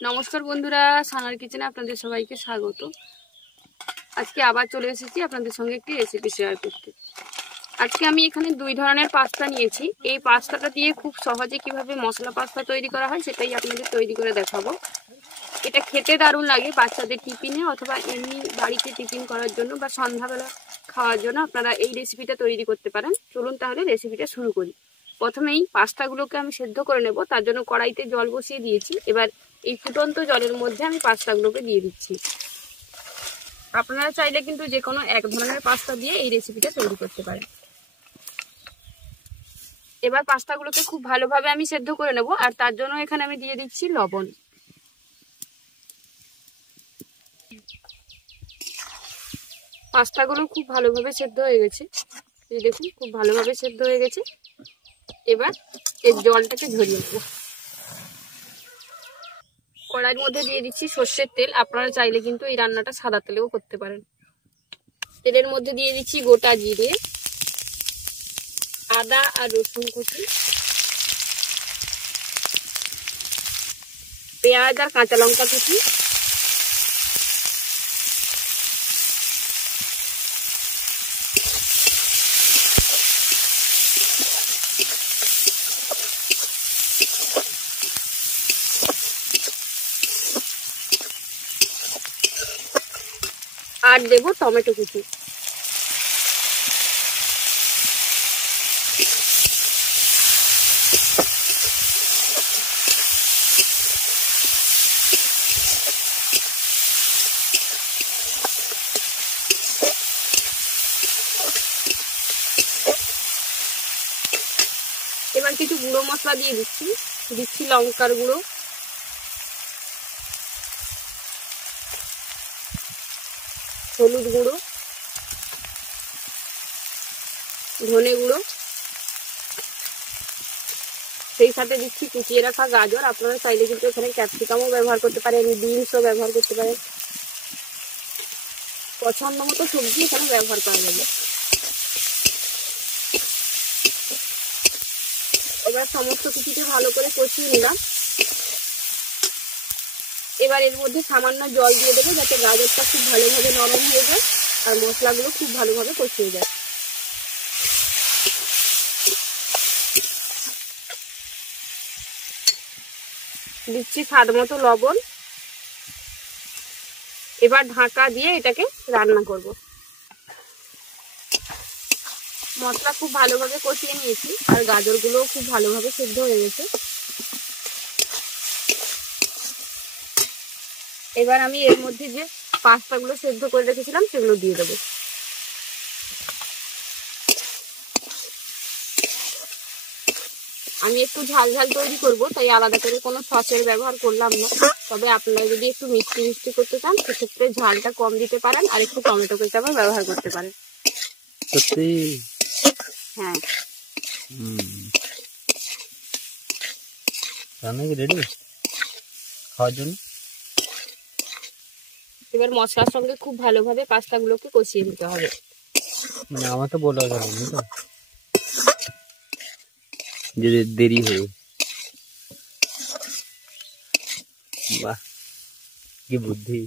নমস্কার বন্ধুরা, সানার কিচেনে আপনাদের সবাইকে স্বাগত। আজকে আবার চলে এসেছি আপনাদের সঙ্গে একটি রেসিপি শেয়ার করতে। আজকে আমি এখানে দুই ধরনের পাস্তা নিয়েছি। এই পাস্তাটা দিয়ে খুব সহজে কিভাবে মশলা পাস্তা তৈরি করা হয় সেটাই আপনাদের তৈরি করে দেখাবো। এটা খেতে দারুণ লাগে বাচ্চাদের টিফিনে অথবা এমনি বাড়িতে টিফিন করার জন্য বা সন্ধ্যাবেলা খাওয়ার জন্য আপনারা এই রেসিপিটা তৈরি করতে পারেন। চলুন তাহলে রেসিপিটা শুরু করি। প্রথমেই পাস্তাগুলোকে আমি সেদ্ধ করে নেব, তার জন্য কড়াইতে জল বসিয়ে দিয়েছি। এবার এই ফুটন্ত জলের মধ্যে আমি পাস্তাগুলোকে দিয়ে দিচ্ছি। আপনারা চাইলে কিন্তু যে কোনো এক ধরনের পাস্তা দিয়ে এই রেসিপিটা তৈরি করতে পারেন। এবার পাস্তাগুলোকে খুব ভালোভাবে আমি সেদ্ধ করে নেব, আর তার জন্য এখানে আমি দিয়ে দিচ্ছি লবণ। পাস্তাগুলো খুব ভালোভাবে সেদ্ধ হয়ে গেছে, এই দেখুন খুব ভালোভাবে সেদ্ধ হয়ে গেছে। এবার এর জলটাকে ঝরিয়ে নেব। কড়াইয়ের মধ্যে দিয়ে দিচ্ছি সর্ষের তেল। আপনারা চাইলে কিন্তু এই রান্নাটা সাদা তেলেও করতে পারেন। তেলের মধ্যে দিয়ে দিচ্ছি গোটা জিরে, আদা আর রসুন কুচি, পেঁয়াজ আর কাঁচা লঙ্কা কুচি, আর দেবো টমেটো কুচি। এবার কিছু গুঁড়ো মশলা দিয়ে দিচ্ছি লঙ্কার গুঁড়ো, হলুদ গুঁড়ো, ধনে গুঁড়ো, সেই সাথে দিচ্ছি কুচিয়ে রাখা গাজর। আপনারা চাইলে কিন্তু এখানে ক্যাপসিকামও ব্যবহার করতে পারেন, বিনসও ব্যবহার করতে পারেন, পছন্দ মতো সবজি এখানে ব্যবহার করা যাবে। এবার সমস্ত কিছুকে ভালো করে কষিয়ে নিলাম। এবার এর মধ্যে সামান্য জল দিয়ে দেবো, যাতে গাজরটা খুব ভালোভাবে নরম হয়ে যায় আর মশলাগুলো খুব ভালোভাবে কষিয়ে যায়। দিচ্ছি স্বাদ মতো লবণ। এবার ঢাকা দিয়ে এটাকে রান্না করব। মশলা খুব ভালোভাবে কষিয়ে নিয়েছি আর গাজরগুলো খুব ভালোভাবে সেদ্ধ হয়ে গেছে। এবার আমি এর মধ্যে যে পাস্তাগুলো সেদ্ধ করে রেখেছিলাম সেগুলো দিয়ে দেবো। আমি একটু ঝাল ঝাল তৈরি করব, তাই আলাদা করে কোনো সসের ব্যবহার করলাম না। তবে আপনারা যদি একটু মিষ্টি মিষ্টি করতে চান সেক্ষেত্রে ঝালটা কম দিতে পারেন আর একটু টমেটো কেচাপও ব্যবহার করতে পারেন। সত্যি? হ্যাঁ। রান্না কি রেডি খাওয়ার জন্য? এবার মশলার সঙ্গে খুব ভালোভাবে পাস্তাগুলোকে কষিয়ে নিতে হবে। মানে আমার তো বলা গেল না তো, যদি দেরি হয়ে। বাহ, কি বুদ্ধি!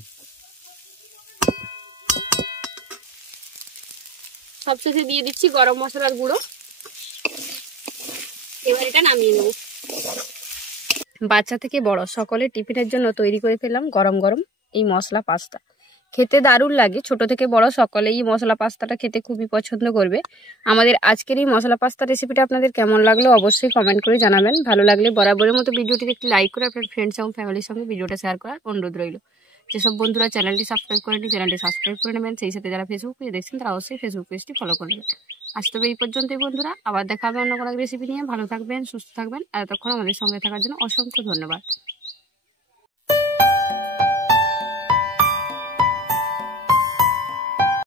সবশেষে দিয়ে দিচ্ছি গরম মশলার গুঁড়ো। এবার এটা নামিয়ে নেব। বাচ্চা থেকে বড় সকলের টিফিনের জন্য তৈরি করে ফেললাম গরম গরম এই মশলা পাস্তা। খেতে দারুণ লাগে, ছোট থেকে বড় সকলেই এই মশলা পাস্তাটা খেতে খুবই পছন্দ করবে। আমাদের আজকের এই মশলা পাস্তা রেসিপিটা আপনাদের কেমন লাগলো অবশ্যই কমেন্ট করে জানাবেন। ভালো লাগলে বরাবরের মতো ভিডিওটিতে একটি লাইক করে আপনার ফ্রেন্ডস এবং ফ্যামিলির সঙ্গে ভিডিওটা শেয়ার করার অনুরোধ রইল। যেসব বন্ধুরা চ্যানেলটি সাবস্ক্রাইব করেনি চ্যানেলটি সাবস্ক্রাইব করে নেবেন, সেই সাথে যারা ফেসবুক পেজে দেখছেন তারা অবশ্যই ফেসবুক পেজটি ফলো করে নেবেন। আজ তবে এই পর্যন্তই বন্ধুরা, আবার দেখা হবে অন্য কোনো রেসিপি নিয়ে। ভালো থাকবেন, সুস্থ থাকবেন, আর এতক্ষণ আমাদের সঙ্গে থাকার জন্য অসংখ্য ধন্যবাদ।